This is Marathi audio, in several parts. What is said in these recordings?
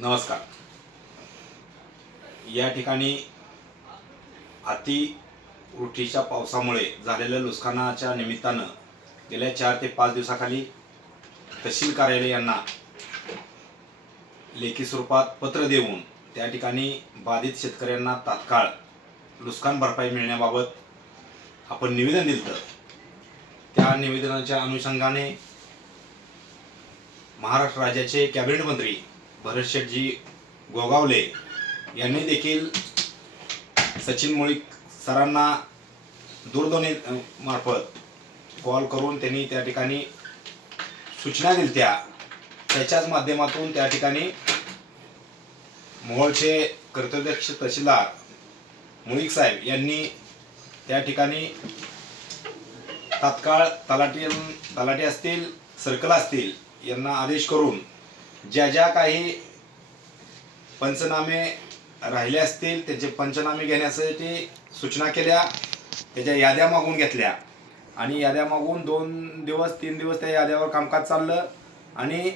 नमस्कार. या ठिकाणी अतिवृष्टीच्या पावसामुळे झालेल्या नुकसानाच्या निमित्तानं गेल्या चार ते पाच दिवसाखाली तहसील कार्यालय यांना लेखी स्वरूपात पत्र देऊन त्या ठिकाणी बाधित शेतकऱ्यांना तात्काळ नुकसान भरपाई मिळण्याबाबत आपण निवेदन दिलं त्या निवेदनाच्या अनुषंगाने महाराष्ट्र राज्याचे कॅबिनेट मंत्री भरत शेटजी गोगावले यांनी देखील सचिन मुळीक सरांना दूरध्वनी मार्फत कॉल करून त्यांनी त्या ठिकाणी सूचना दिल्या त्याच्याच माध्यमातून त्या ठिकाणी मोहोळचे कर्तव्यक्ष तहसीलदार मुळीक साहेब यांनी त्या ठिकाणी तात्काळ तलाटी तलाटी असतील सर्कल असतील यांना आदेश करून ज्या ज्या काही पंचनामे राहिले असतील त्याचे पंचनामे घेण्यासाठी सूचना केल्या त्याच्या याद्या मागून घेतल्या. आणि याद्या मागून दोन दिवस तीन दिवस त्या याद्यावर कामकाज चाललं. आणि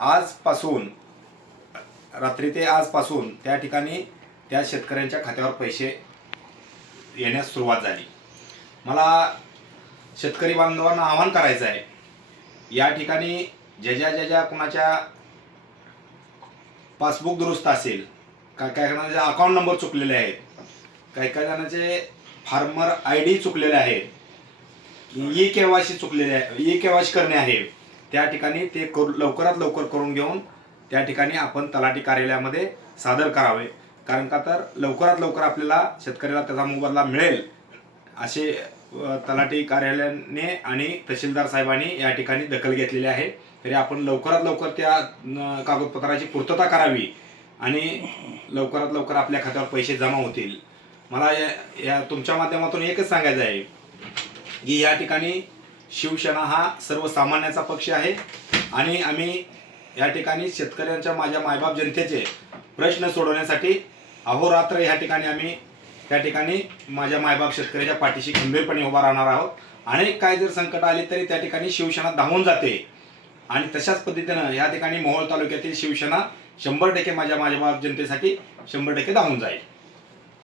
आजपासून रात्री ते आजपासून त्या ठिकाणी त्या शेतकऱ्यांच्या खात्यावर पैसे येण्यास सुरुवात झाली. मला शेतकरी बांधवांना आवाहन करायचं आहे या ठिकाणी ज्या ज्या ज्या ज्या कुणाच्या पासबुक दुरुस्त असेल. काय काय जणांचे अकाउंट नंबर चुकलेले आहेत. काही काही जणांचे फार्मर आय डी चुकलेले आहेत ई केवायसी चुकलेले आहे. ई केवायसी करणे आहे. त्या ठिकाणी ते करू लवकरात लवकर करून घेऊन त्या ठिकाणी आपण तलाठी कार्यालयामध्ये सादर करावे. कारण का तर लवकरात लवकर आपल्याला शेतकऱ्याला त्याचा मोबदला मिळेल. असे तलाठी कार्यालयाने आणि तहसीलदार साहेबांनी या ठिकाणी दखल घेतलेली आहे. तरी आपण लवकरात लवकर त्या कागदपत्राची पूर्तता करावी आणि लवकरात लवकर आपल्या खात्यावर पैसे जमा होतील. मला या या तुमच्या माध्यमातून एकच सांगायचं आहे की या ठिकाणी शिवसेना हा सर्वसामान्याचा पक्ष आहे आणि आम्ही या ठिकाणी शेतकऱ्यांच्या माझ्या मायबाप जनतेचे प्रश्न सोडवण्यासाठी अहोरात्र या ठिकाणी आम्ही त्या ठिकाणी माझ्या मायबाप शेतकऱ्याच्या पाठीशी खंबीरपणे उभा राहणार आहोत. अनेक काय जर संकट आले तरी त्या ठिकाणी शिवसेना धावून जाते. आणि तशाच पद्धतीनं या ठिकाणी मोहोळ तालुक्यातील शिवसेना शंभर टक्के माझ्या माझ्या बाप जनतेसाठी शंभर टक्के धावून जाईल.